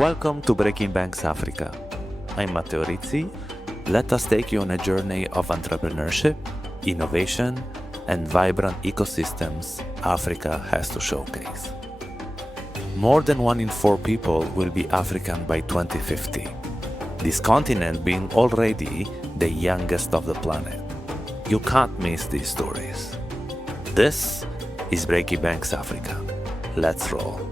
Welcome to Breaking Banks Africa. I'm Matteo Rizzi. Let us take you on a journey of entrepreneurship, innovation, and vibrant ecosystems Africa has to showcase. More than 1 in 4 people will be African by 2050, this continent being already the youngest of the planet. You can't miss these stories. This is Breaking Banks Africa. Let's roll.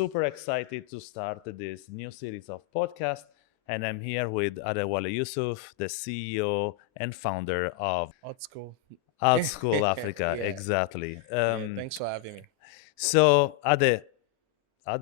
Super excited to start this new series of podcasts, and I'm here with Adewale Yusuf, the CEO and founder of AltSchool. AltSchool Africa. Yeah. Exactly. Thanks for having me. So Ade,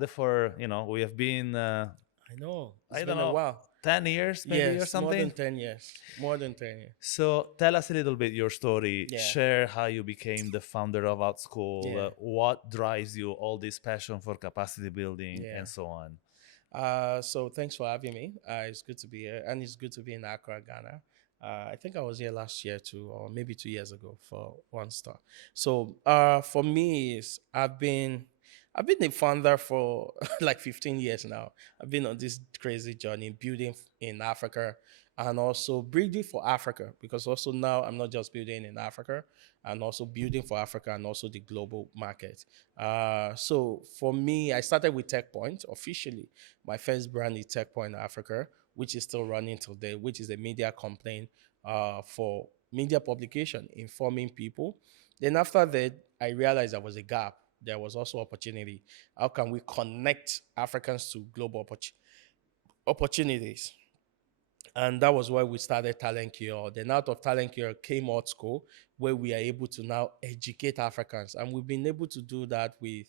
for we have been I know. I It's don't been a know while. 10 years maybe or Yes, more than something. 10 years. More than 10 years. So tell us a little bit your story. Yeah. Share how you became the founder of AltSchool. Yeah. What drives you all this passion for capacity building Yeah. and so on. So thanks for having me. It's good to be here, and it's good to be in Accra, Ghana. I think I was here last year too, or maybe 2 years ago for one star. So for me, I've been a founder for like 15 years now. I've been on this crazy journey building in Africa and also building for Africa, because also now I'm not just building in Africa and also building for Africa and also the global market. So for me, I started with TechPoint officially. My first brand is TechPoint Africa, which is still running today, which is a media complaint for media publication, informing people. Then after that, I realized there was a gap. There was also opportunity. How can we connect Africans to global opportunities? And that was why we started Talent Cure. Then out of Talent Cure came AltSchool, where we are able to now educate Africans. And we've been able to do that we've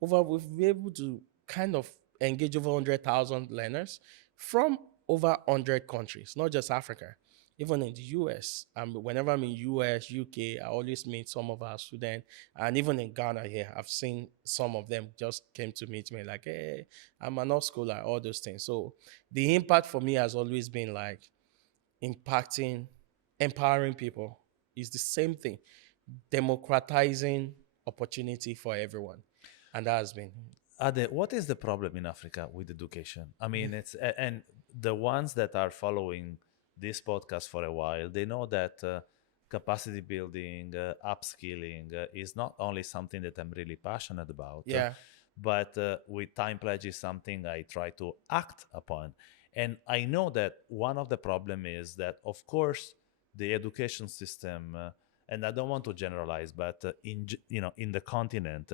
been able to kind of engage over 100,000 learners from over 100 countries, not just Africa, even in the US. Whenever I'm in US, UK, I always meet some of our students. And even in Ghana here, I've seen some of them just came to meet me like, hey, I'm an art scholar, all those things. So the impact for me has always been like impacting, empowering people. Is the same thing, democratizing opportunity for everyone. And that has been. Ade, what is the problem in Africa with education? I mean, and the ones that are following this podcast for a while, they know that capacity building, upskilling is not only something that I'm really passionate about, Yeah. but with Time Pledge is something I try to act upon. And I know that one of the problem is that, of course, the education system, and I don't want to generalize, but in the continent,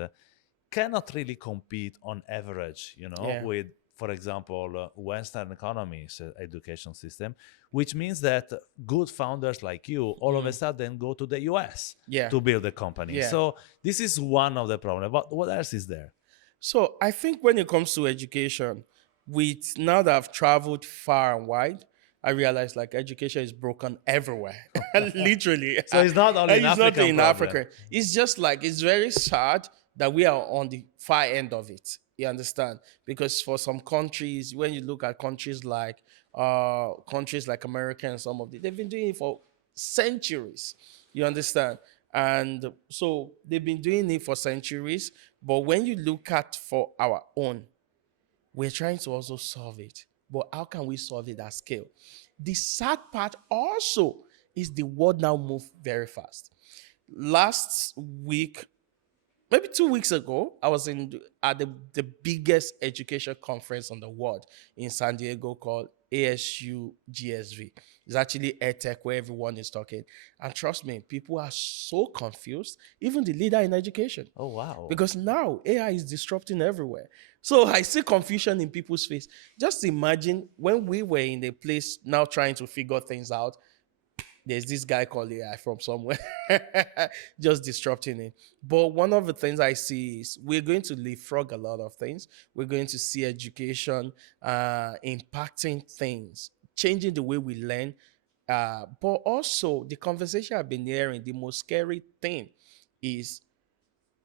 cannot really compete on average, Yeah. with, for example, Western economies education system, which means that good founders like you all of a sudden go to the US Yeah. to build a company. Yeah. So this is one of the problems. But what else is there? So I think when it comes to education, with now that I've traveled far and wide, I realize like education is broken everywhere, literally. So it's not only an It's not African in problem. Africa. It's just like it's very sad that we are on the far end of it. You understand? Because for some countries, when you look at countries like America and some of they've been doing it for centuries. You understand? And so they've been doing it for centuries. But when you look at for our own, we're trying to also solve it. But how can we solve it at scale? The sad part also is the world now move very fast. Last week, maybe 2 weeks ago, I was at the biggest education conference on the world in San Diego called ASU GSV. It's actually EdTech where everyone is talking. And trust me, people are so confused, even the leader in education. Oh, wow. Because now AI is disrupting everywhere. So I see confusion in people's face. Just imagine when we were in a place now trying to figure things out, there's this guy called AI from somewhere just disrupting it. But one of the things I see is we're going to leapfrog a lot of things. We're going to see education impacting things, changing the way we learn. But also, the conversation I've been hearing, the most scary thing is,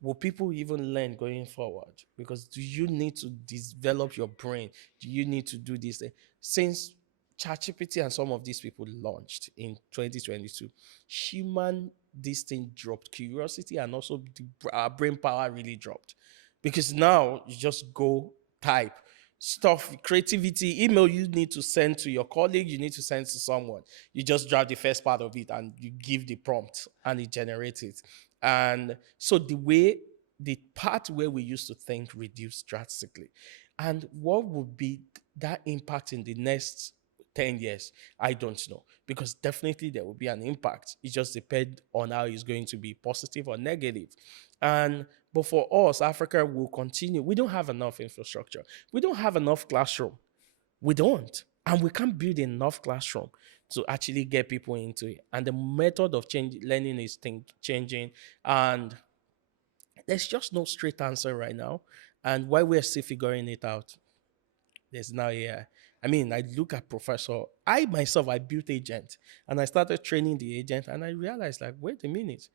will people even learn going forward? Because do you need to develop your brain? Do you need to do this? Since ChatGPT and some of these people launched in 2022, human this thing dropped. Curiosity and also our brain power really dropped. because now you just go type stuff, creativity, email you need to send to your colleague, you need to send to someone. You just drag the first part of it and you give the prompt and it generates it. And so the part where we used to think reduced drastically. And what would be that impact in the next 10 years? I don't know. Because definitely there will be an impact. It just depends on how it's going to be positive or negative. And but for us, Africa will continue. We don't have enough infrastructure. We don't have enough classroom. We don't. And we can't build enough classroom to actually get people into it. And the method of change learning is changing. And there's just no straight answer right now. And while we're still figuring it out, there's now AI. I mean, I look at professor. I myself, I built agent, and I started training the agent, and I realized, like, wait a minute,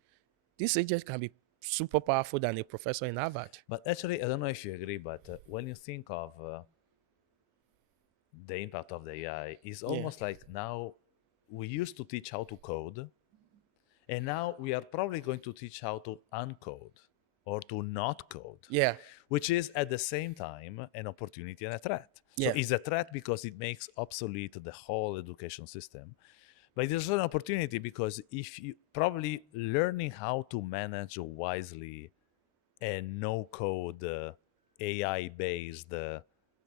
this agent can be super powerful than a professor in Harvard. But actually, I don't know if you agree, but when you think of the impact of the AI, it's Yeah. almost like now we used to teach how to code, and now we are probably going to teach how to uncode or to not code. Yeah. Which is at the same time an opportunity and a threat. Yeah. So it's a threat because it makes obsolete the whole education system. But there's an opportunity because if you probably learning how to manage wisely a no code AI based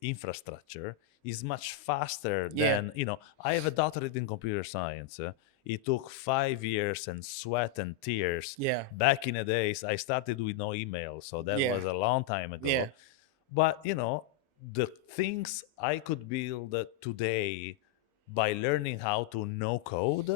infrastructure is much faster Yeah. than, I have a doctorate in computer science. It took 5 years and sweat and tears. Yeah. Back in the days, I started with no email. So that Yeah. was a long time ago. Yeah. But, the things I could build today by learning how to no code,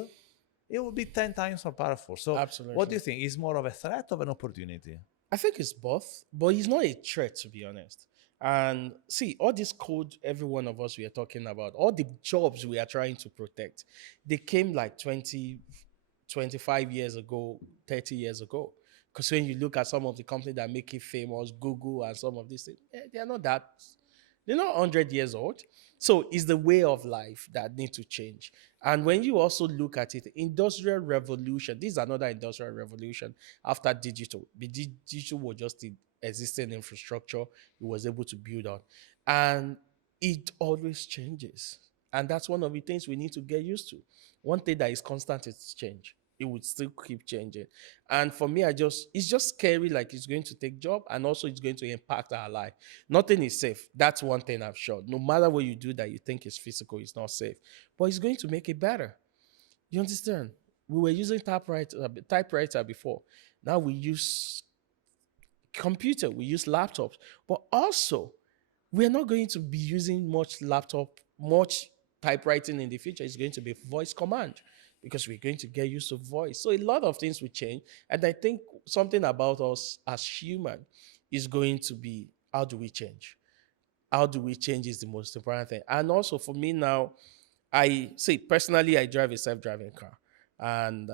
it would be 10 times more powerful. So Absolutely. what do you think? Is more of a threat or an opportunity? I think it's both, but it's not a threat, to be honest. And see, all this code, every one of us we are talking about, all the jobs we are trying to protect, they came like 20, 25 years ago, 30 years ago. Because when you look at some of the companies that make it famous, Google and some of these things, they're not that, they're not 100 years old. So it's the way of life that need to change. And when you also look at it, industrial revolution, this is another industrial revolution after digital. The digital was just the existing infrastructure it was able to build on. And it always changes. And that's one of the things we need to get used to. One thing that is constant is change. It would still keep changing. And for me, it's just scary, like it's going to take job and also it's going to impact our life. Nothing is safe. That's one thing I'm sure. No matter what you do that you think is physical, it's not safe. But it's going to make it better. You understand? We were using typewriter before. Now we use computer, we use laptops. But also, we're not going to be using much typewriting in the future. It's going to be voice command because we're going to get used to voice. So a lot of things will change. And I think something about us as human is going to be, how do we change? How do we change is the most important thing. And also for me now, I say personally, I drive a self-driving car. And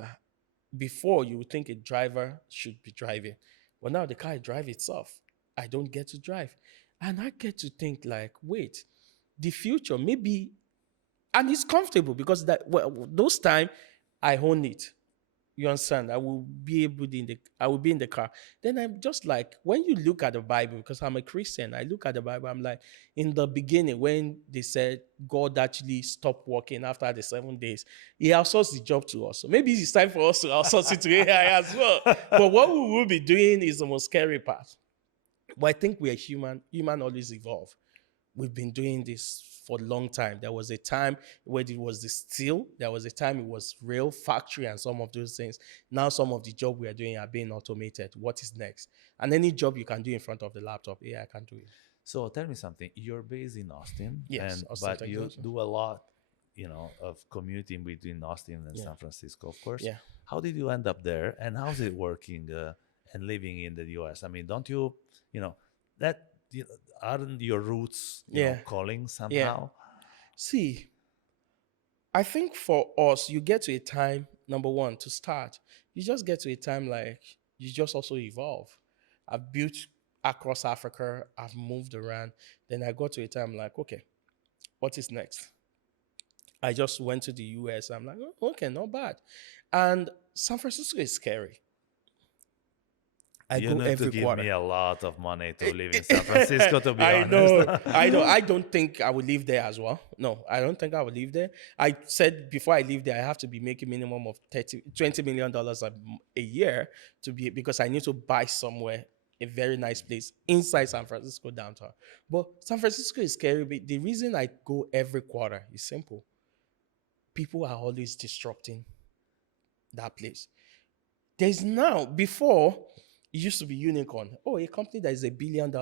before you would think a driver should be driving. Well, now the car drives itself. I don't get to drive. And I get to think like, wait, the future maybe, and it's comfortable because those time I own it. You understand? I will be in the car. Then I'm just like, when you look at the Bible, because I'm a Christian, I look at the Bible, I'm like, in the beginning, when they said God actually stopped working after the 7 days, he outsourced the job to us. So maybe it's time for us to outsource it to AI as well. But what we will be doing is the most scary part. But I think we are human. Human always evolve. We've been doing this for a long time. There was a time where it was the steel. There was a time it was rail factory and some of those things. Now some of the job we are doing are being automated. What is next? And any job you can do in front of the laptop, AI can do it. So tell me something. You're based in Austin, Yes, Austin, but you Texas. do a lot, of commuting between Austin and San Francisco, of course. Yeah. How did you end up there, and how's it working and living in the U.S.? I mean, don't you, that aren't your roots, calling somehow? See, I think for us, you get to a time, number one, to start, you just get to a time like you just also evolve. I've built across Africa, I've moved around. Then I got to a time like, okay, what is next? I just went to the US. I'm like, oh, okay, not bad. And San Francisco is scary. I You go need to every give me quarter. a lot of money to live in San Francisco, to be I honest. know, I know. I don't think I will live there as well. No, I don't think I will live there. I said before I leave there, I have to be making minimum of $20 million a year to be, because I need to buy somewhere, a very nice place inside San Francisco downtown. But San Francisco is scary. But the reason I go every quarter is simple. People are always disrupting that place. There's now, before, it used to be unicorn. Oh, a company that is $1 billion.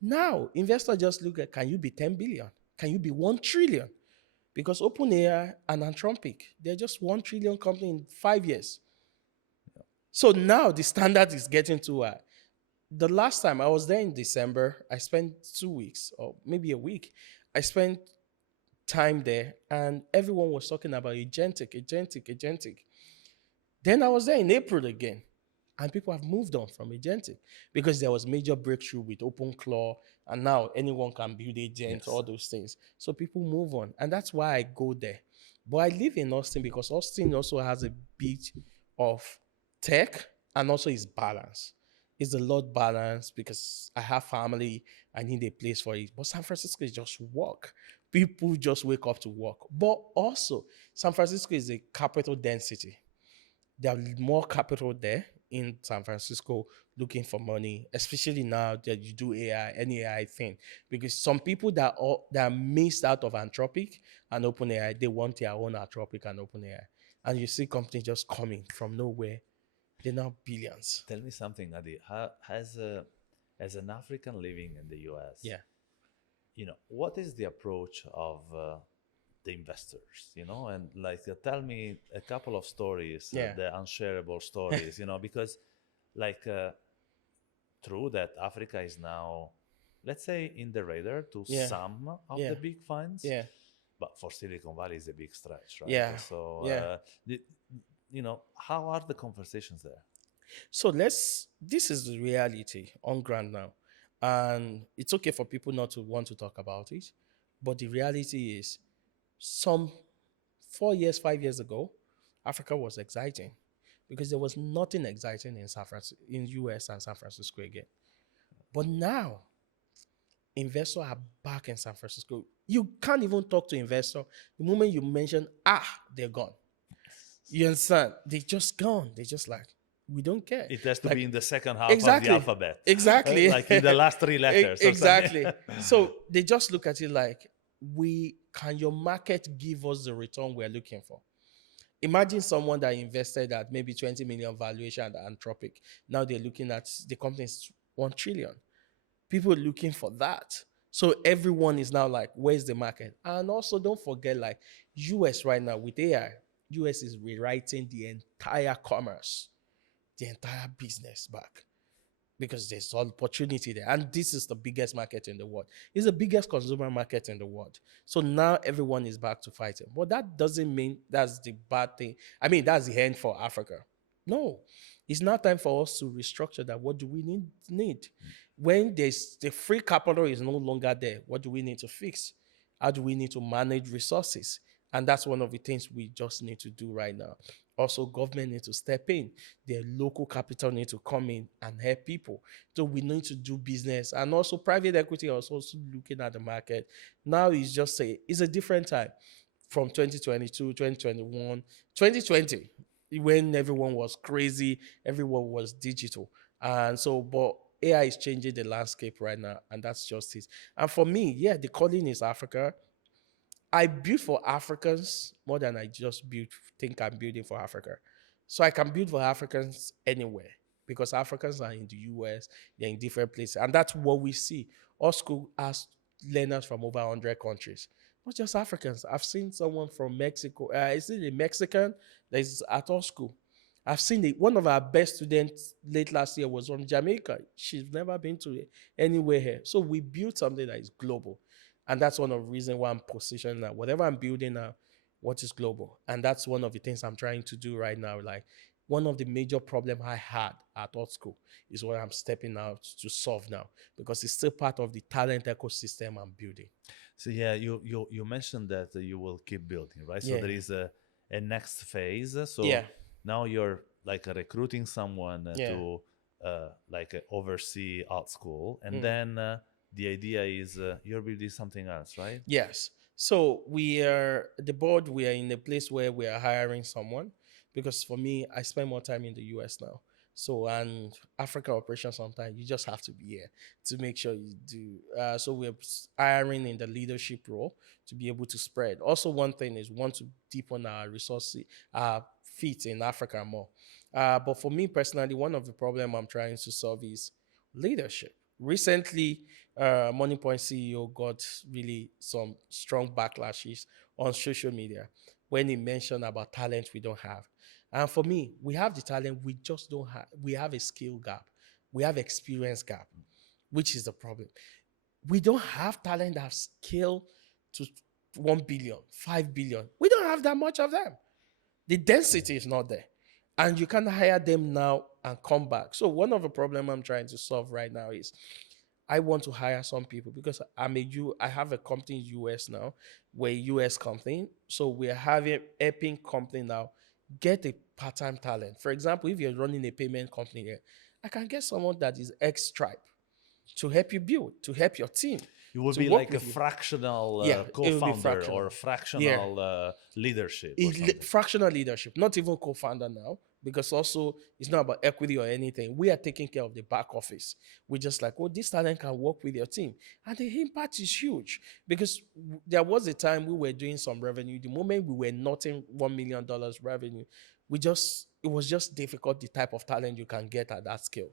Now, investors just look at, can you be 10 billion? Can you be 1 trillion? Because OpenAI and Anthropic, they're just 1 trillion company in 5 years. So now the standard is getting too high. The last time I was there in December, I spent 2 weeks or maybe a week. I spent time there and everyone was talking about agentic. Then I was there in April again, and people have moved on from agentic because there was major breakthrough with OpenClaw, and now anyone can build agents, Yes. all those things. So people move on, and that's why I go there. But I live in Austin because Austin also has a bit of tech and also is balance. It's a lot balanced because I have family. I need a place for it. But San Francisco is just work. People just wake up to work. But also, San Francisco is a capital density. There are more capital there in San Francisco looking for money, especially now that you do AI, any AI thing. Because some people that are missed out of Anthropic and OpenAI, they want their own Anthropic and OpenAI. And you see companies just coming from nowhere. They're now billions. Tell me something, Adi. As an African living in the US, Yeah. what is the approach of the investors, and like tell me a couple of stories, Yeah. the unshareable stories, because like true that Africa is now, let's say, in the radar to Yeah. some of Yeah. the big funds, Yeah. but for Silicon Valley is a big stretch, right? Yeah. So, Yeah. how are the conversations there? So this is the reality on ground now. And it's okay for people not to want to talk about it. But the reality is, some 4 years, 5 years ago, Africa was exciting because there was nothing exciting in in US and San Francisco again. But now, investors are back in San Francisco. You can't even talk to investor. The moment you mention, they're gone. You understand? They just gone. They just like, we don't care. It has to Like, be in the second half of the exactly. alphabet, Exactly. like in the last three letters or something. Exactly. So they just look at it like, can your market give us the return we're looking for? Imagine someone that invested at maybe 20 million valuation at Anthropic. Now they're looking at the company's 1 trillion. People are looking for that. So everyone is now like, where's the market? And also don't forget, like, US right now with AI, US is rewriting the entire commerce, the entire business back, because there's opportunity there. And this is the biggest market in the world. It's the biggest consumer market in the world. So now everyone is back to fighting. But that doesn't mean that's the bad thing. I mean, that's the end for Africa. No. It's now time for us to restructure that. What do we need? When there's the free capital is no longer there, what do we need to fix? How do we need to manage resources? And that's one of the things we just need to do right now. Also, government need to step in. The local capital need to come in and help people. So we need to do business. And also private equity is also looking at the market. Now it's a different time from 2022, 2021, 2020, when everyone was crazy, everyone was digital. And so, but AI is changing the landscape right now, and that's just it. And for me, yeah, the calling is Africa. I build for Africans more than I just think I'm building for Africa. So I can build for Africans anywhere because Africans are in the US, they're in different places. And that's what we see. AltSchool has learners from over 100 countries, not just Africans. I've seen someone from Mexico. I see a Mexican that is at AltSchool. I've seen one of our best students late last year was from Jamaica. She's never been to anywhere here. So we built something that is global. And that's one of the reasons why I'm positioning that whatever I'm building now, what is global. And that's one of the things I'm trying to do right now. Like, one of the major problem I had at AltSchool is what I'm stepping out to solve now, because it's still part of the talent ecosystem I'm building. So yeah, you mentioned that you will keep building, right? So Yeah. there is a next phase. So Yeah. now you're like recruiting someone Yeah. to oversee AltSchool, and Mm. then the idea is you're building something else, right? Yes. So we are the board. We are in a place where we are hiring someone because for me, I spend more time in the US now. So and Africa operations sometimes you just have to be here to make sure you do. So we're hiring in the leadership role to be able to spread. Also, one thing is want to deepen our resources, our feet in Africa more. But for me personally, one of the problem I'm trying to solve is leadership. Recently, Money Point CEO got really some strong backlashes on social media when he mentioned about talent we don't have. And for me, we have the talent, we just don't have. We have a skill gap, we have experience gap, which is the problem. We don't have talent that have skill to 1 billion, 5 billion. We don't have that much of them. The density is not there. And you can hire them now and come back. So one of the problem I'm trying to solve right now is I want to hire some people because I have a company in US now. We're a US company. So we're having helping company now get a part-time talent. For example, if you're running a payment company here, I can get someone that is ex Stripe to help you build, to help your team, You will to be work like a with you. fractional Yeah, it will be co-founder or fractional. Yeah, fractional leadership or something. fractional leadership, not even co-founder now, because also it's not about equity or anything. We are taking care of the back office. We're just like, oh, this talent can work with your team. And the impact is huge because there was a time we were doing some revenue. The moment we were not in $1 million revenue, it was just difficult the type of talent you can get at that scale.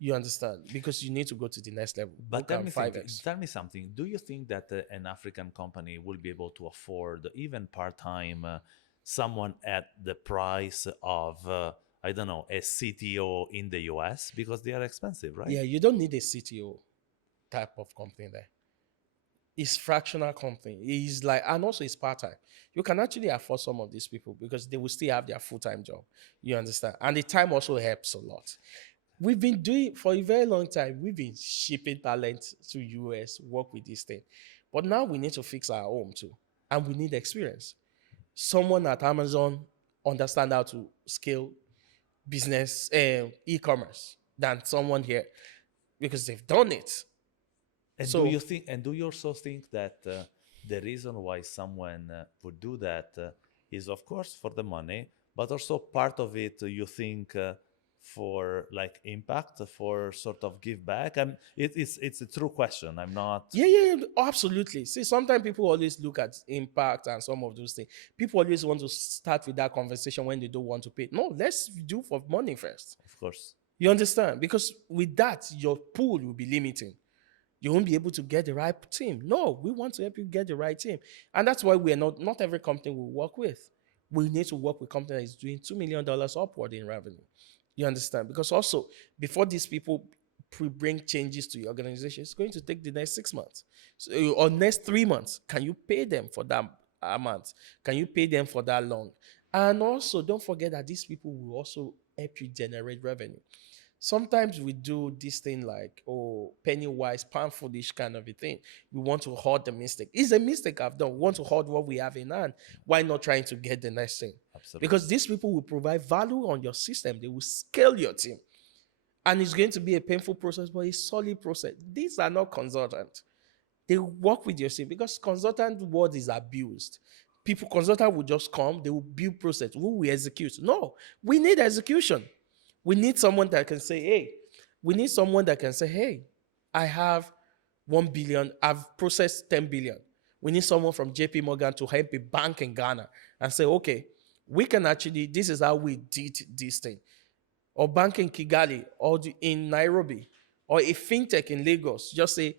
You understand? Because you need to go to the next level. Who But can 5x? tell me something. Do you think that an African company will be able to afford even part-time someone at the price of I don't know, a CTO in the US because they are expensive, right? Yeah, you don't need a CTO type of company there. It's fractional company. It's like, and also it's part time. You can actually afford some of these people because they will still have their full time job. You understand? And the time also helps a lot. We've been doing for a very long time. We've been shipping talent to US, work with this thing, but now we need to fix our home too, and we need experience. Someone at Amazon understand how to scale business, e-commerce, than someone here because they've done it. And do So you think? And do you also think that the reason why someone would do that is, of course, for the money, but also part of it, you think, for like impact, for sort of give back? And it's a true question. I'm not. yeah, absolutely. See, sometimes people always look at impact and some of those things. People always want to start with that conversation when they don't want to pay. No, let's do for money first. Of course. You understand? Because with that, your pool will be limiting. You won't be able to get the right team. No, we want to help you get the right team. And that's why we're not every company we work with. We need to work with company that is doing $2 million upward in revenue. You understand? Because also, before these people bring changes to your organization, it's going to take the next 6 months. So, or next 3 months. Can you pay them for that amount? Can you pay them for that long? And also, don't forget that these people will also help you generate revenue. Sometimes we do this thing like, oh, penny wise, pound foolish kind of a thing. We want to hoard the mistake. It's a mistake I've done. We want to hoard what we have in hand. Why not trying to get the next thing? Absolutely. Because these people will provide value on your system. They will scale your team. And it's going to be a painful process, but a solid process. These are not consultants. They work with your team because consultant word is abused. Consultant will just come, they will build process. Who will execute? No, we need execution. We need someone that can say, hey, I have 1 billion, I've processed 10 billion. We need someone from JP Morgan to help a bank in Ghana and say, okay, we can actually, this is how we did this thing. Or bank in Kigali, or in Nairobi, or a fintech in Lagos. Just say,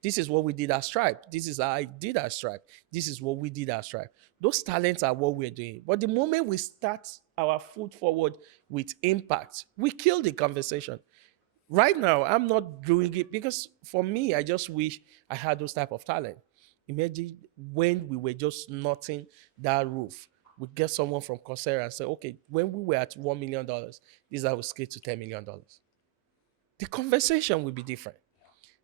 this is what we did at Stripe. This is how I did at Stripe. This is what we did at Stripe. Those talents are what we're doing. But the moment we start our foot forward with impact, we kill the conversation. Right now, I'm not doing it because for me, I just wish I had those type of talent. Imagine when we were just knotting that roof. We get someone from Coursera and say, okay, when we were at $1 million, this is how we scale to $10 million. The conversation will be different.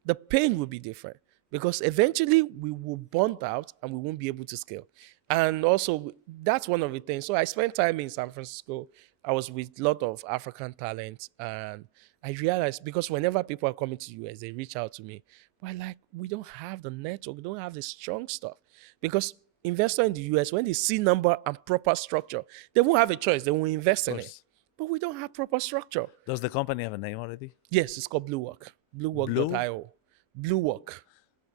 The pain will be different because eventually we will burn out and we won't be able to scale. And also, that's one of the things. So I spent time in San Francisco I was with a lot of African talent, and I realized because whenever people are coming to US, they reach out to me. But like, we don't have the network, we don't have the strong stuff. Because investor in the US, when they see number and proper structure, they won't have a choice. They will invest in it. But we don't have proper structure. Does the company have a name already? Yes, it's called Blue Work. Bluework.io. Blue Work.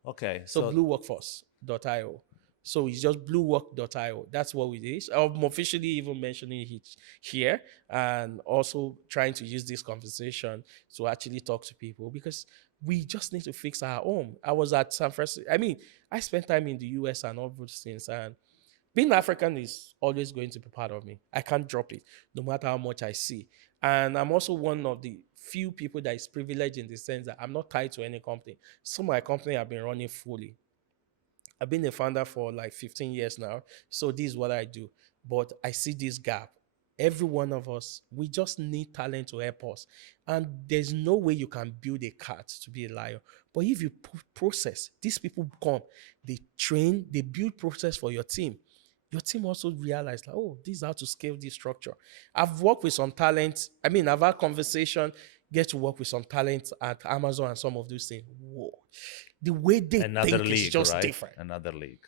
Okay. So blueworkforce.io. So it's just bluework.io. That's what we did. I'm officially even mentioning it here, and also trying to use this conversation to actually talk to people, because we just need to fix our home. I was at San Francisco. I mean, I spent time in the US and all those things, and being African is always going to be part of me. I can't drop it, no matter how much I see. And I'm also one of the few people that is privileged in the sense that I'm not tied to any company. Some of my company have been running fully. I've been a founder for like 15 years now. So this is what I do. But I see this gap. Every one of us, we just need talent to help us. And there's no way you can build a cat to be a lion. But if you process, these people come, they train, they build process for your team. Your team also realize, like, oh, this is how to scale this structure. I've worked with some talent. I mean, I've had conversation, get to work with some talent at Amazon and some of those things. Whoa. The way they think is just different. Another league.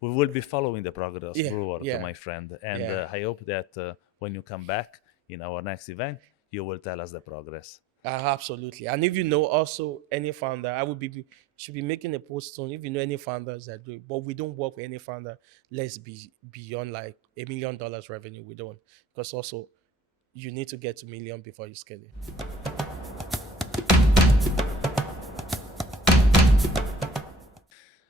We will be following the progress forward, my friend. And I hope that when you come back in our next event, you will tell us the progress. Absolutely. And if you know also any founder, I would should be making a post soon. If you know any founders that do it, but we don't work with any founder, let's be beyond like $1 million revenue. We don't, because also you need to get to $1 million before you scale it.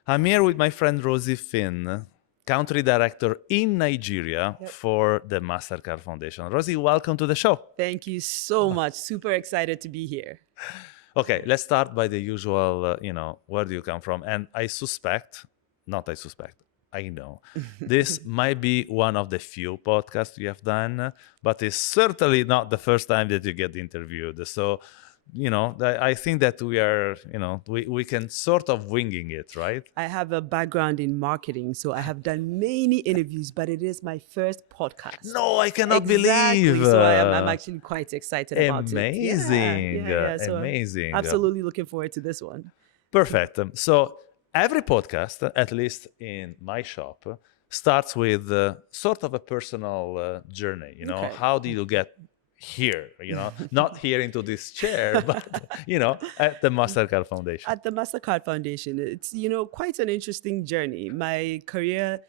I'm here with my friend Rosy Fynn, country director in Nigeria for the Mastercard Foundation. Rosy, welcome to the show. Thank you so much. Super excited to be here. Okay, let's start by the usual, where do you come from? And I know this might be one of the few podcasts you have done, but it's certainly not the first time that you get interviewed. So, I think that we are, we can sort of winging it, right? I have a background in marketing, so I have done many interviews, but it is my first podcast. No, I cannot believe. So I'm actually quite excited about it. Amazing. So amazing. Absolutely looking forward to this one. Perfect. So every podcast, at least in my shop, starts with sort of a personal journey. How did you get here, not here into this chair, but, at the Mastercard Foundation? At the Mastercard Foundation, it's, quite an interesting journey. My career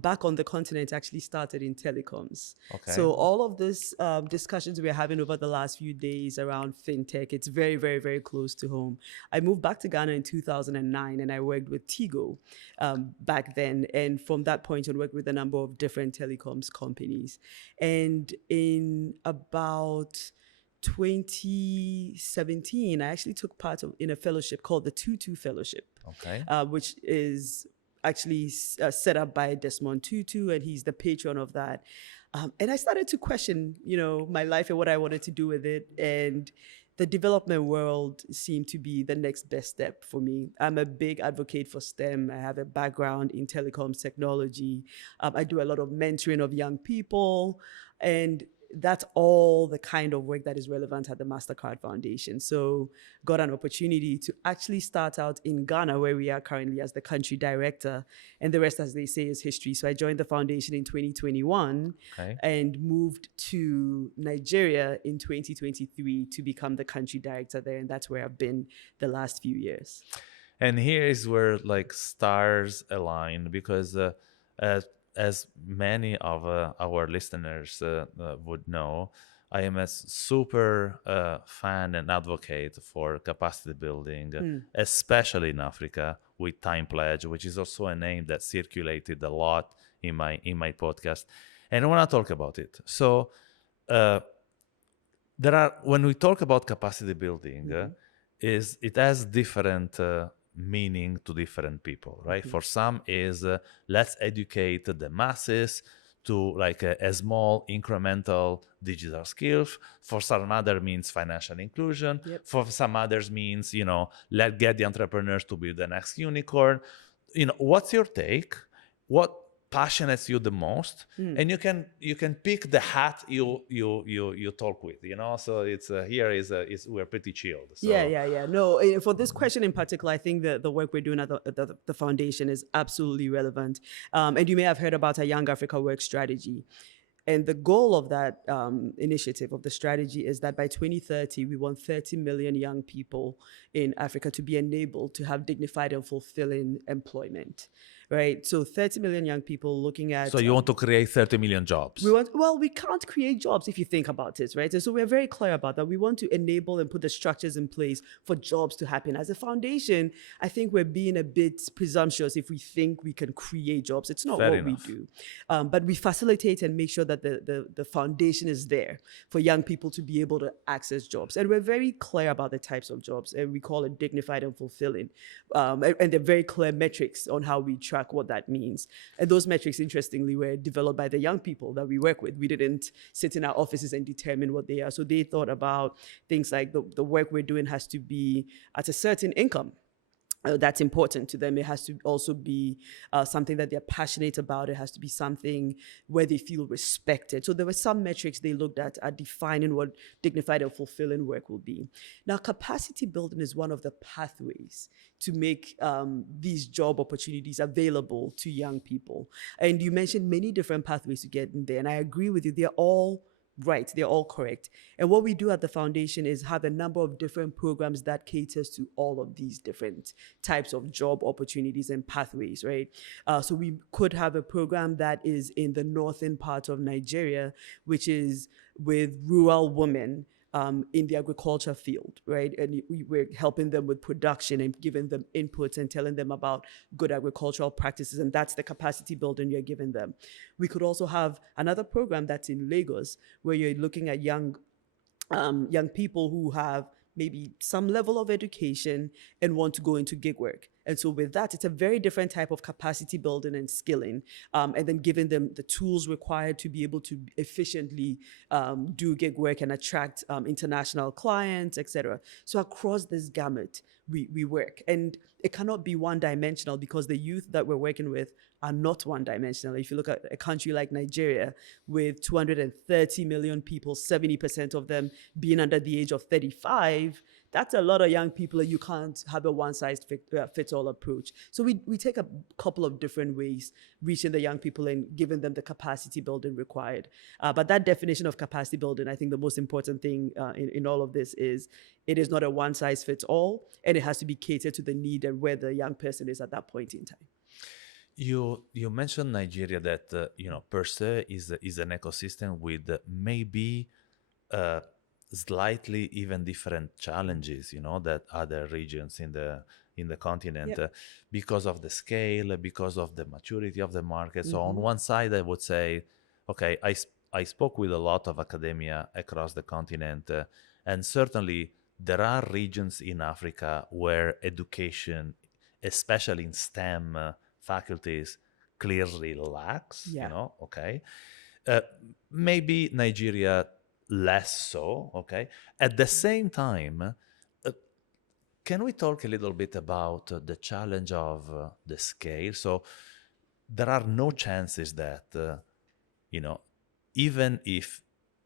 back on the continent actually started in telecoms. Okay. So all of this discussions we're having over the last few days around fintech, it's very, very, very close to home. I moved back to Ghana in 2009 and I worked with Tigo back then. And from that point on, worked with a number of different telecoms companies. And in about 2017, I actually took part in a fellowship called the 2-2 Fellowship, which is actually set up by Desmond Tutu, and he's the patron of that. And I started to question, my life and what I wanted to do with it. And the development world seemed to be the next best step for me. I'm a big advocate for STEM. I have a background in telecoms technology. I do a lot of mentoring of young people, and that's all the kind of work that is relevant at the Mastercard Foundation. So got an opportunity to actually start out in Ghana, where we are currently, as the country director, and the rest, as they say, is history. So I joined the foundation in 2021 and moved to Nigeria in 2023 to become the country director there. And that's where I've been the last few years. And here is where stars align, because as many of our listeners would know, I am a super fan and advocate for capacity building, especially in Africa, with Time Pledge, which is also a name that circulated a lot in my podcast. And I want to talk about it. So when we talk about capacity building, it has different meaning to different people, right? For some is let's educate the masses to a small incremental digital skills. For some other means financial inclusion. For some others means, let's get the entrepreneurs to build the next unicorn. What's your take? What passionates you the most, and you can pick the hat you talk with, so it's here is we're pretty chilled. So. Yeah. No, for this question in particular, I think that the work we're doing at the foundation is absolutely relevant. And you may have heard about a Young Africa Work strategy. And the goal of that initiative, of the strategy, is that by 2030, we want 30 million young people in Africa to be enabled to have dignified and fulfilling employment, right? So 30 million young people looking at... So you want to create 30 million jobs? We can't create jobs if you think about it, right? And so we're very clear about that. We want to enable and put the structures in place for jobs to happen. As a foundation, I think we're being a bit presumptuous if we think we can create jobs. It's not Fair what enough. we do. But we facilitate and make sure that the foundation is there for young people to be able to access jobs. And we're very clear about the types of jobs, and we call it dignified and fulfilling. And there are very clear metrics on how we track what that means. And those metrics, interestingly, were developed by the young people that we work with. We didn't sit in our offices and determine what they are. So they thought about things like the work we're doing has to be at a certain income. That's important to them. It has to also be something that they're passionate about. It has to be something where they feel respected. So there were some metrics they looked at defining what dignified and fulfilling work will be. Now, capacity building is one of the pathways to make these job opportunities available to young people. And you mentioned many different pathways to get in there. And I agree with you. They're all right. They're all correct. And what we do at the foundation is have a number of different programs that caters to all of these different types of job opportunities and pathways, right? So we could have a program that is in the northern part of Nigeria, which is with rural women in the agriculture field, right? And we're helping them with production and giving them inputs and telling them about good agricultural practices, and that's the capacity building you're giving them. We could also have another program that's in Lagos, where you're looking at young people who have maybe some level of education and want to go into gig work. And so with that, it's a very different type of capacity building and skilling, and then giving them the tools required to be able to efficiently do gig work and attract international clients, etc. So across this gamut, we work. And it cannot be one-dimensional because the youth that we're working with are not one-dimensional. If you look at a country like Nigeria with 230 million people, 70% of them being under the age of 35, that's a lot of young people, and you can't have a one-size-fits-all approach. So we take a couple of different ways, reaching the young people and giving them the capacity building required. But that definition of capacity building, I think the most important thing in all of this is it is not a one-size-fits-all, and it has to be catered to the need and where the young person is at that point in time. You mentioned Nigeria that per se is an ecosystem with maybe slightly even different challenges, that other regions in the continent, Yep. Because of the scale, because of the maturity of the market. So on one side, I would say, okay, I spoke with a lot of academia across the continent, and certainly there are regions in Africa where education, especially in STEM faculties, clearly lacks. Yeah. Okay, maybe Nigeria less so. Okay, at the same time, can we talk a little bit about the challenge of the scale? So there are no chances that even if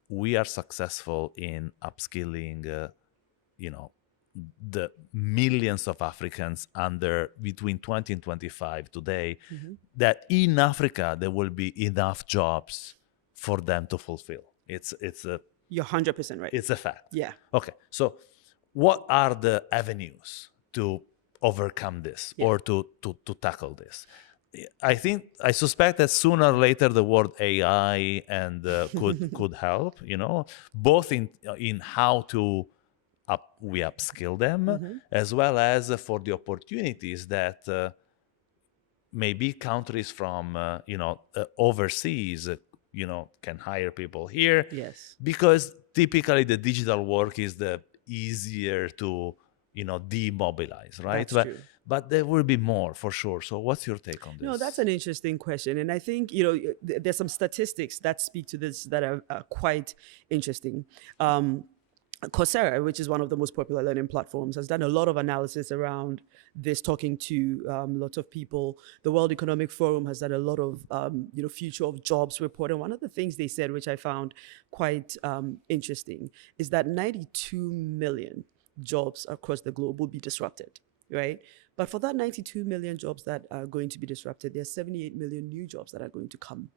we are successful in upskilling the millions of Africans between 20 and 25 today, that in Africa there will be enough jobs for them to fulfill. You're 100% right. It's a fact. Yeah. Okay. So what are the avenues to overcome this or to tackle this? I suspect that sooner or later the word AI and could help, both in how to we upskill them, as well as for the opportunities that maybe countries from overseas can hire people here. Yes. Because typically the digital work is the easier to demobilize, right? That's true. But there will be more for sure. So what's your take on this? No, that's an interesting question. And I think, there's some statistics that speak to this that are quite interesting. Coursera, which is one of the most popular learning platforms, has done a lot of analysis around this, talking to lots of people. The World Economic Forum has done a lot of, future of jobs report. And one of the things they said, which I found quite interesting, is that 92 million jobs across the globe will be disrupted, right? But for that 92 million jobs that are going to be disrupted, there's 78 million new jobs that are going to come,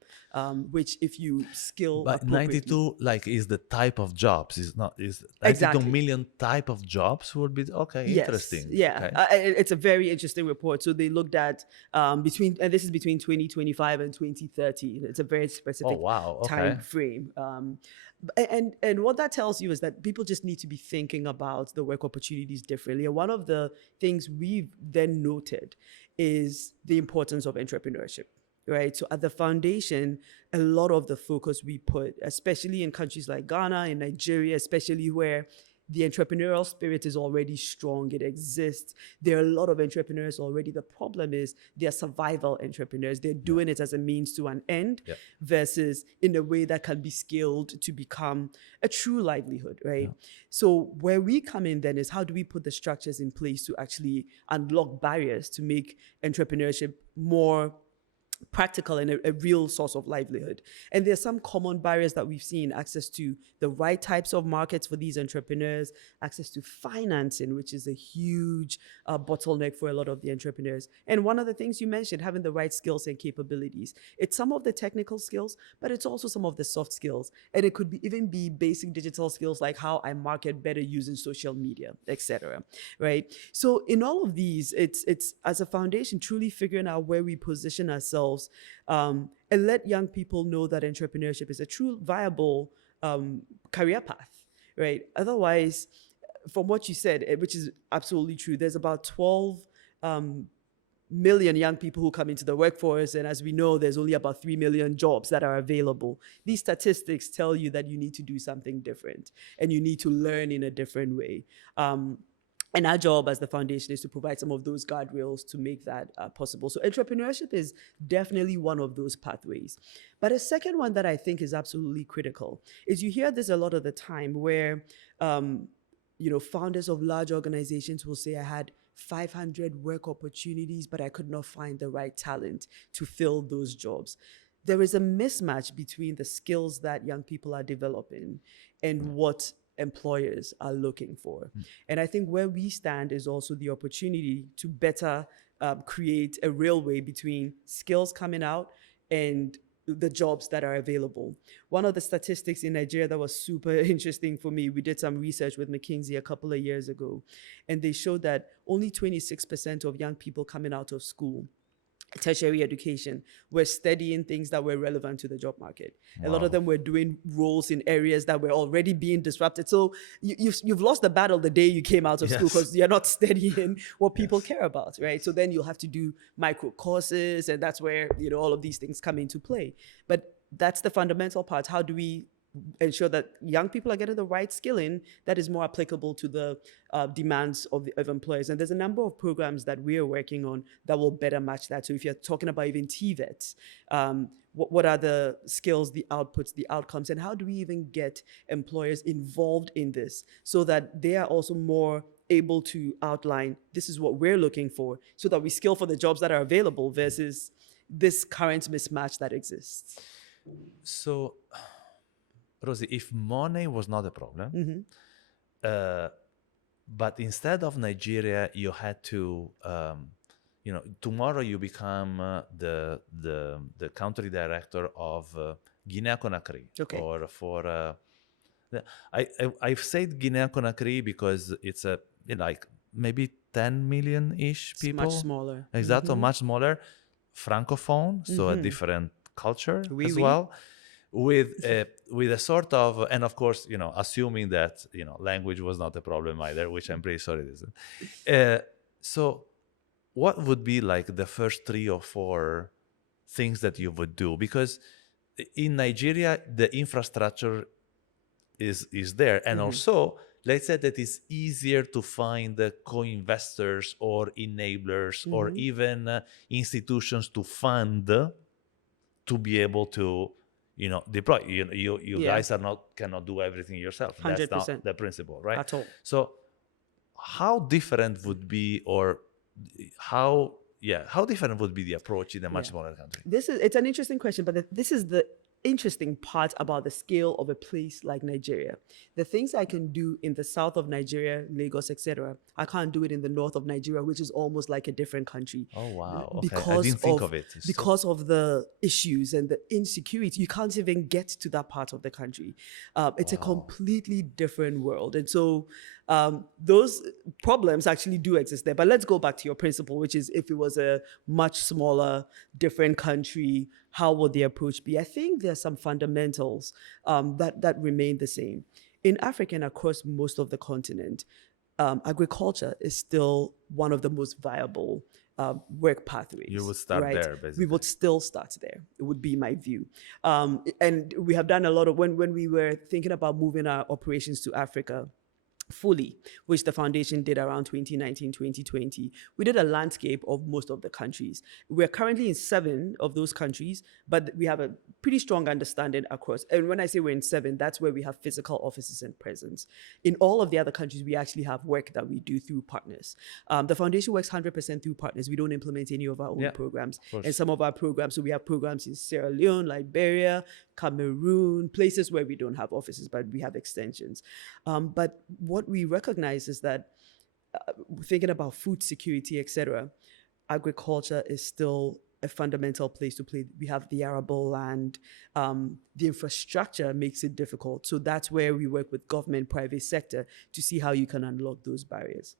which if you skill But appropriately. 92 is the type of jobs, is 92 Exactly. million type of jobs would be okay. Yes, Interesting. yeah. Okay. It's a very interesting report. So they looked at and this is between 2025 and 2030. It's a very specific time frame. And what that tells you is that people just need to be thinking about the work opportunities differently. And one of the things we've then noted is the importance of entrepreneurship, right? So at the foundation, a lot of the focus we put, especially in countries like Ghana, in Nigeria, especially where the entrepreneurial spirit is already strong, it exists. There are a lot of entrepreneurs already. The problem is they're survival entrepreneurs. They're doing it as a means to an end versus in a way that can be scaled to become a true livelihood, right? So where we come in then is how do we put the structures in place to actually unlock barriers to make entrepreneurship more practical and a real source of livelihood. And there's some common barriers that we've seen: access to the right types of markets for these entrepreneurs, access to financing, which is a huge bottleneck for a lot of the entrepreneurs. And one of the things you mentioned, having the right skills and capabilities. It's some of the technical skills, but it's also some of the soft skills. And it could even be basic digital skills like how I market better using social media, etc. Right? So in all of these, it's as a foundation, truly figuring out where we position ourselves and let young people know that entrepreneurship is a true viable career path, right? Otherwise, from what you said, which is absolutely true, there's about 12 million young people who come into the workforce, and as we know, there's only about 3 million jobs that are available. These statistics tell you that you need to do something different and you need to learn in a different way. And our job as the foundation is to provide some of those guardrails to make that possible. So entrepreneurship is definitely one of those pathways. But a second one that I think is absolutely critical is you hear this a lot of the time where, founders of large organizations will say, I had 500 work opportunities, but I could not find the right talent to fill those jobs. There is a mismatch between the skills that young people are developing and what employers are looking for. And I think where we stand is also the opportunity to better create a railway between skills coming out and the jobs that are available. One of the statistics in Nigeria that was super interesting for me, we did some research with McKinsey a couple of years ago, and they showed that only 26% of young people coming out of school, tertiary education, were studying things that were relevant to the job market. Wow. A lot of them were doing roles in areas that were already being disrupted. So you've lost the battle the day you came out of school because you're not studying what people care about, right? So then you'll have to do micro courses, and that's where all of these things come into play. But that's the fundamental part. How do we ensure that young people are getting the right skilling that is more applicable to the demands of employers? And there's a number of programs that we are working on that will better match that. So if you're talking about even TVETs, what are the skills, the outputs, the outcomes, and how do we even get employers involved in this so that they are also more able to outline, this is what we're looking for, so that we skill for the jobs that are available versus this current mismatch that exists. So, Rosy, if money was not a problem, but instead of Nigeria, you had to, tomorrow you become the country director of Guinea-Conakry. Okay. Or for, I've said Guinea-Conakry because it's maybe 10 million-ish people. It's much smaller. Exactly, much smaller. Francophone, so a different culture as well. With a sort of, and of course, assuming that, language was not a problem either, which I'm pretty sure it isn't. So what would be like the first 3 or 4 things that you would do? Because in Nigeria, the infrastructure is there. And also, let's say that it's easier to find co-investors or enablers or even institutions to fund to be able to deploy. You Yeah. guys cannot do everything yourself. That's 100%. not the principle, right? At all. So how different would be, or how different would be the approach in a much smaller country? It's an interesting question, but this is the interesting part about the scale of a place like Nigeria. The things I can do in the south of Nigeria, Lagos, etc., I can't do it in the north of Nigeria, which is almost like a different country. Oh wow! Okay, I didn't think of it. Because of the issues and the insecurity, you can't even get to that part of the country. It's a completely different world, and so those problems actually do exist there. But let's go back to your principle, which is if it was a much smaller, different country, how would the approach be? I think there's some fundamentals that remain the same. In Africa and across most of the continent, agriculture is still one of the most viable work pathways. You would start there, basically. We would still start there. It would be my view. And we have done a lot of, when we were thinking about moving our operations to Africa fully, which the foundation did around 2019, 2020. We did a landscape of most of the countries. We're currently in 7 of those countries, but we have a pretty strong understanding across. And when I say we're in 7, that's where we have physical offices and presence. In all of the other countries, we actually have work that we do through partners. The foundation works 100% through partners. We don't implement any of our own programs. And some of our programs, so we have programs in Sierra Leone, Liberia, Cameroon, places where we don't have offices, but we have extensions. But what we recognize is that thinking about food security, etc., agriculture is still a fundamental place to play. We have the arable land. The infrastructure makes it difficult. So that's where we work with government, private sector to see how you can unlock those barriers.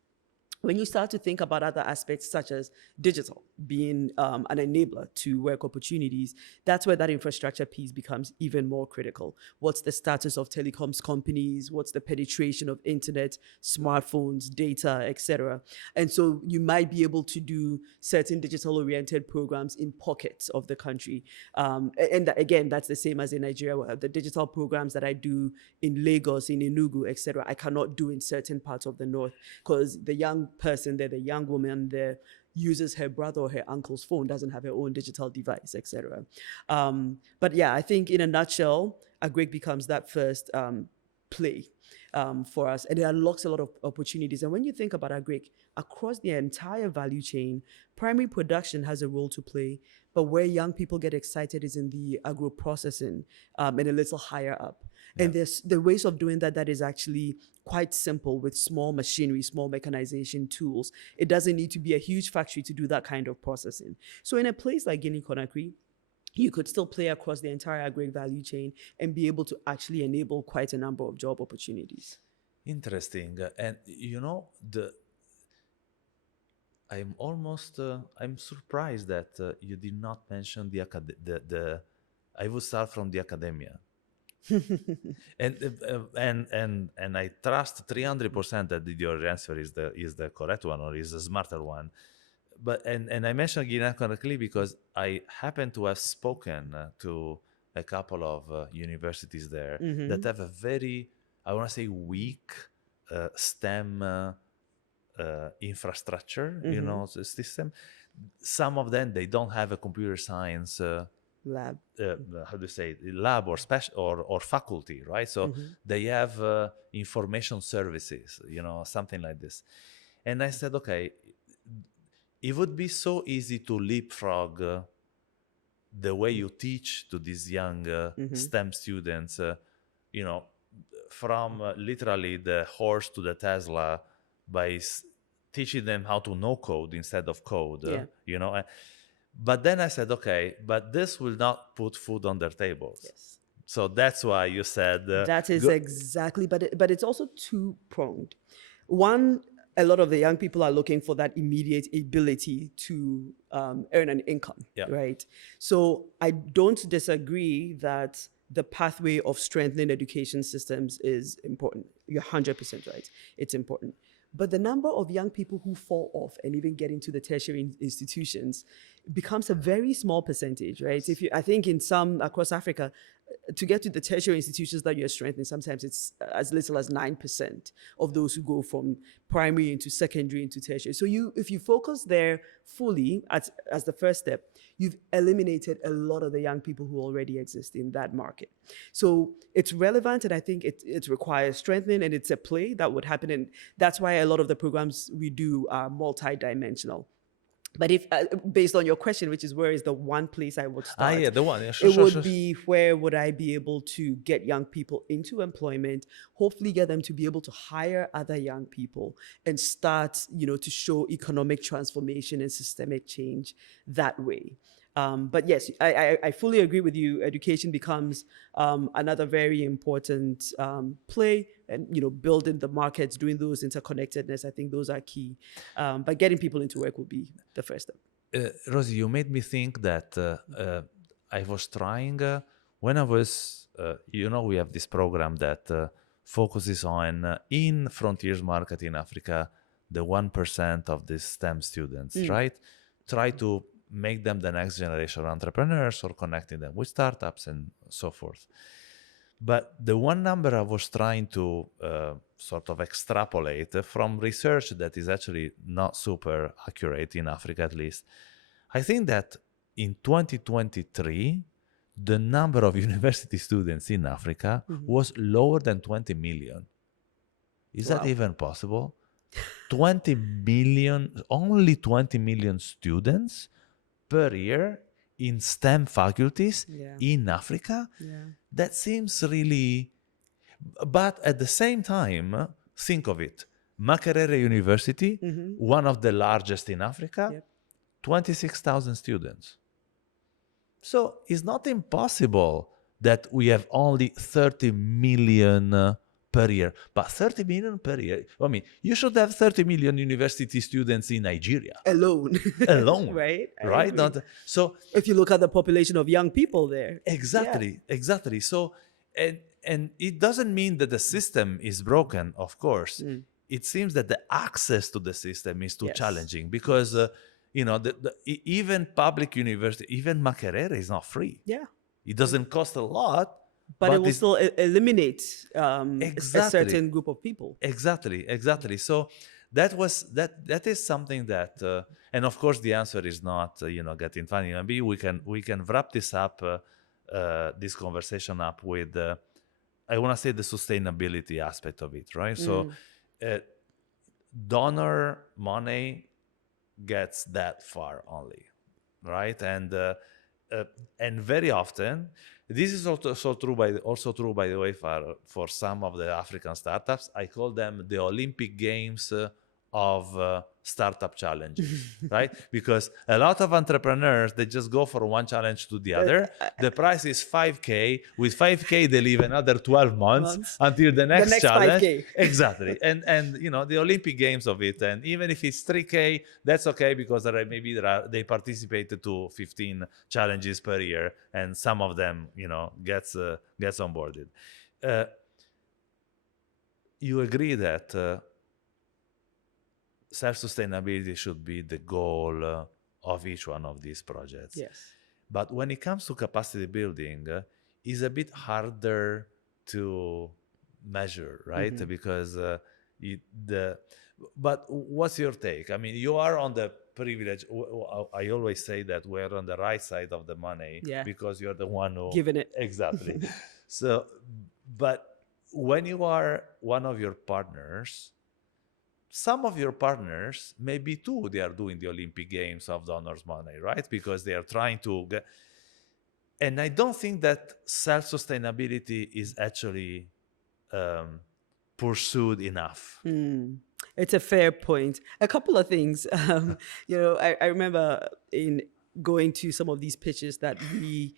When you start to think about other aspects such as digital being an enabler to work opportunities, that's where that infrastructure piece becomes even more critical. What's the status of telecoms companies? What's the penetration of internet, smartphones, data, etc.? And so you might be able to do certain digital-oriented programs in pockets of the country. And again, that's the same as in Nigeria. The digital programs that I do in Lagos, in Enugu, etc., I cannot do in certain parts of the north because the young person there, the young woman there, uses her brother or her uncle's phone, doesn't have her own digital device, etc. But yeah, I think in a nutshell, Agric becomes that first play for us, and it unlocks a lot of opportunities. And when you think about Agric, across the entire value chain, primary production has a role to play, but where young people get excited is in the agro-processing and a little higher up. And there's the ways of doing that is actually quite simple with small machinery, small mechanization tools. It doesn't need to be a huge factory to do that kind of processing. So in a place like Guinea-Conakry, you could still play across the entire agri value chain and be able to actually enable quite a number of job opportunities. Interesting. And I'm surprised that you did not mention I would start from the academia. and I trust 300% that your answer is the correct one or is the smarter one. But and I mentioned Guinea-Conakry because I happen to have spoken to a couple of universities there that have a very, I want to say, weak STEM infrastructure, system. Some of them, they don't have a computer science lab. How do you say, lab or special or faculty, right? So they have information services, something like this. And I said, okay, it would be so easy to leapfrog the way you teach to these young STEM students, from literally the horse to the Tesla by teaching them how to know code instead of code, But then I said, okay, but this will not put food on their tables. Yes. So that's why you said... that is exactly, but it's also two-pronged. One, a lot of the young people are looking for that immediate ability to earn an income, right? So I don't disagree that the pathway of strengthening education systems is important. You're 100% right. It's important. But the number of young people who fall off and even get into the tertiary institutions becomes a very small percentage, right? I think in some across Africa, to get to the tertiary institutions that you're strengthening, sometimes it's as little as 9% of those who go from primary into secondary into tertiary. So if you focus there fully as the first step, you've eliminated a lot of the young people who already exist in that market. So it's relevant, and I think it requires strengthening, and it's a play that would happen. And that's why a lot of the programs we do are multidimensional. But if, based on your question, which is where is the one place I would start? The one. Yeah, sure, it would be where would I be able to get young people into employment, hopefully get them to be able to hire other young people and start, to show economic transformation and systemic change that way. But yes, I fully agree with you. Education becomes another very important play, and building the markets, doing those interconnectedness. I think those are key. But getting people into work will be the first step. Rosy, you made me think that I was trying when I was, we have this program that focuses on in frontiers market in Africa, the 1% of the STEM students, right? Try to make them the next generation of entrepreneurs or connecting them with startups and so forth. But the one number I was trying to sort of extrapolate from research that is actually not super accurate in Africa, at least, I think that in 2023, the number of university students in Africa was lower than 20 million. Is that even possible? 20 million, only 20 million students per year in STEM faculties in Africa? That seems really... But at the same time, think of it. Makerere University, one of the largest in Africa, 26,000 students. So it's not impossible that we have only 30 million per year. But 30 million per year, I mean, you should have 30 million university students in Nigeria. Alone. Right? Right? Not, so if you look at the population of young people there. Exactly. So, and it doesn't mean that the system is broken, of course. It seems that the access to the system is too challenging because, even public university, even Makerere is not free. It doesn't cost a lot. But it will still eliminate a certain group of people. Exactly. So that is something that, and of course the answer is not getting funny. Maybe we can wrap this up, this conversation up with I want to say the sustainability aspect of it, right? So donor money gets that far only, right? And very often. This is also true, by the way, for some of the African startups. I call them the Olympic Games of startup challenges, right? Because a lot of entrepreneurs, they just go from one challenge to the other. The price is 5K. With 5K, they live another 12 months until the next challenge. 5K. Exactly. And the Olympic Games of it. And even if it's 3K, that's okay because they participated to 15 challenges per year, and some of them, gets onboarded. You agree that self-sustainability should be the goal of each one of these projects. Yes. But when it comes to capacity building, it's a bit harder to measure, right? Because but what's your take? I mean, you are on the privilege. I always say that we're on the right side of the money because you're the one who... Given it. Exactly. So, but when you are one of your partners, some of your partners, maybe too, they are doing the Olympic Games of donors' money, right? Because they are trying to get... And I don't think that self-sustainability is actually pursued enough. It's a fair point. A couple of things. I remember in going to some of these pitches that we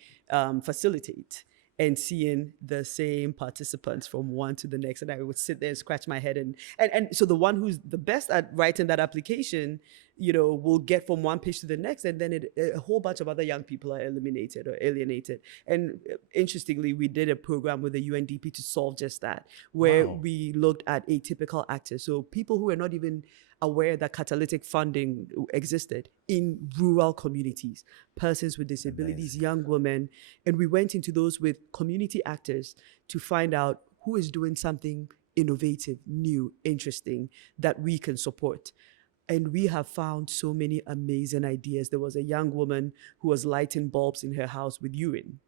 facilitate, and seeing the same participants from one to the next. And I would sit there and scratch my head. And so the one who's the best at writing that application will get from one pitch to the next, and then a whole bunch of other young people are eliminated or alienated. And interestingly, we did a program with the UNDP to solve just that, where we looked at atypical actors, so people who are not even aware that catalytic funding existed in rural communities, persons with disabilities, young women, and we went into those with community actors to find out who is doing something innovative, new, interesting that we can support. And we have found so many amazing ideas. There was a young woman who was lighting bulbs in her house with urine,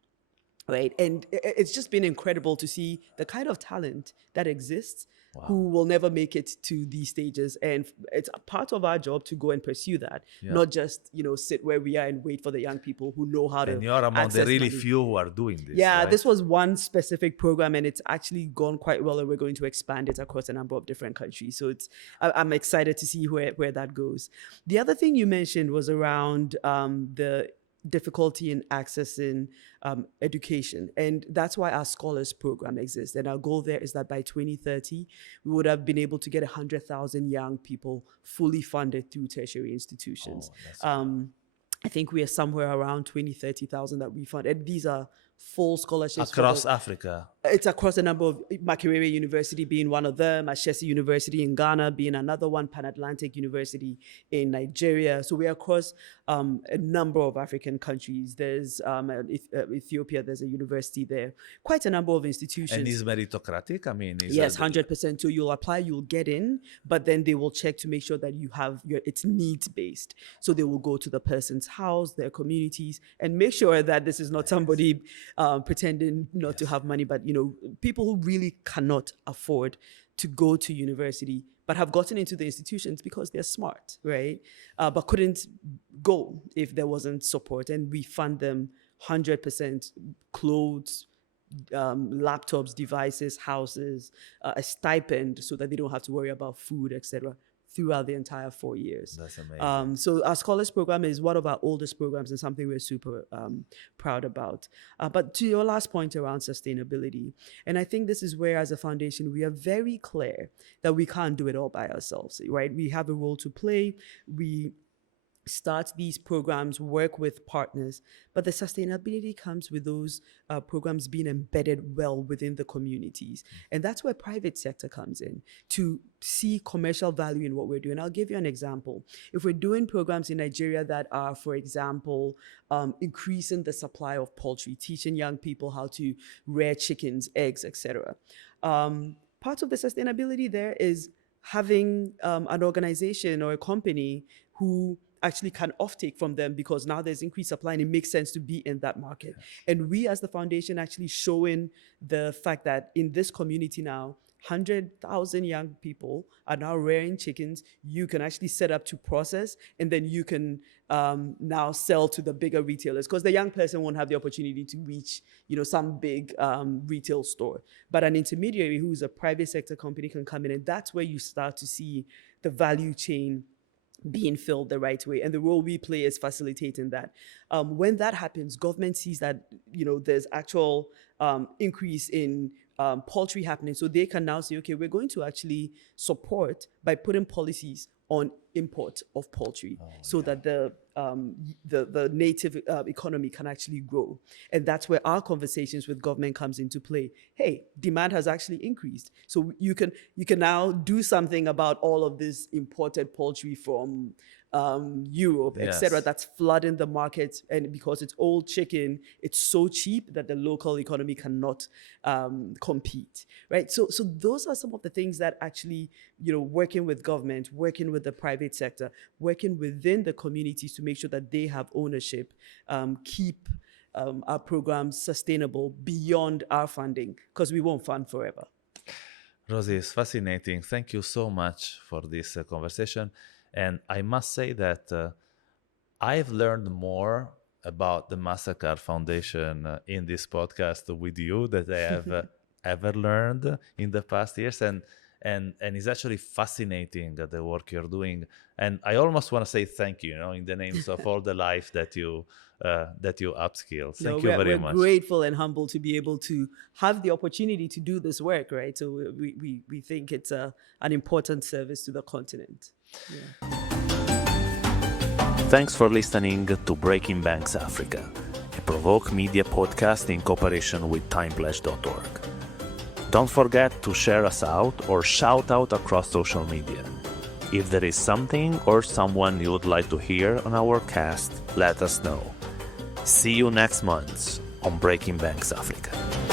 right? And it's just been incredible to see the kind of talent that exists who will never make it to these stages. And it's a part of our job to go and pursue that, not just, sit where we are and wait for the young people who know how to And you're among the really few who are doing this, right? This was one specific program, and it's actually gone quite well, and we're going to expand it across a number of different countries. So I'm excited to see where that goes. The other thing you mentioned was around the difficulty in accessing education. And that's why our Scholars Program exists. And our goal there is that by 2030, we would have been able to get 100,000 young people fully funded through tertiary institutions. I think we are somewhere around 30,000 that we fund. And these are full scholarships. Across Africa? It's across a number of, Makerere University being one of them, Ashesi University in Ghana being another one, Pan-Atlantic University in Nigeria. So we're across a number of African countries. There's Ethiopia, there's a university there. Quite a number of institutions. And is meritocratic? I mean, yes, 100%. So you'll apply, you'll get in, but then they will check to make sure that you have it's needs-based. So they will go to the person's house, their communities, and make sure that this is not somebody pretending not to have money, but people who really cannot afford to go to university, but have gotten into the institutions because they're smart, right? But couldn't go if there wasn't support. And we fund them 100%, clothes, laptops, devices, houses, a stipend so that they don't have to worry about food, etc. throughout the entire 4 years. That's amazing. So our Scholars Program is one of our oldest programs and something we're super proud about. But to your last point around sustainability, and I think this is where as a foundation, we are very clear that we can't do it all by ourselves, right? We have a role to play. We start these programs, work with partners, but the sustainability comes with those programs being embedded well within the communities. And that's where private sector comes in to see commercial value in what we're doing. I'll give you an example. If we're doing programs in Nigeria that are, for example, increasing the supply of poultry, teaching young people how to rear chickens, eggs, etc. Part of the sustainability there is having an organization or a company who actually can offtake from them, because now there's increased supply and it makes sense to be in that market. And we as the foundation actually showing the fact that in this community now, 100,000 young people are now rearing chickens. You can actually set up to process, and then you can now sell to the bigger retailers, because the young person won't have the opportunity to reach, some big retail store. But an intermediary who's a private sector company can come in, and that's where you start to see the value chain being filled the right way. And the role we play is facilitating that. When that happens, government sees that, there's actual increase in poultry happening. So they can now say, okay, we're going to actually support by putting policies on import of poultry that the native economy can actually grow. And that's where our conversations with government comes into play. Hey, demand has actually increased. So you can now do something about all of this imported poultry from Europe, etc., that's flooding the market. And because it's old chicken, it's so cheap that the local economy cannot compete, right? So those are some of the things that actually, working with government, working with the private sector, working within the communities to make sure that they have ownership, keep our programs sustainable beyond our funding, because we won't fund forever. Rosy, it's fascinating. Thank you so much for this conversation. And I must say that I've learned more about the Mastercard Foundation in this podcast with you that I have ever learned in the past years. And it's actually fascinating the work you're doing. And I almost want to say thank you, in the names of all the life that you upskill. Thank you very much. We're grateful and humbled to be able to have the opportunity to do this work, right? So we think it's an important service to the continent. Yeah. Thanks for listening to Breaking Banks Africa, a Provoke Media podcast in cooperation with timepledge.org. Don't forget to share us out or shout out across social media. If there is something or someone you would like to hear on our cast, let us know. See you next month on Breaking Banks Africa.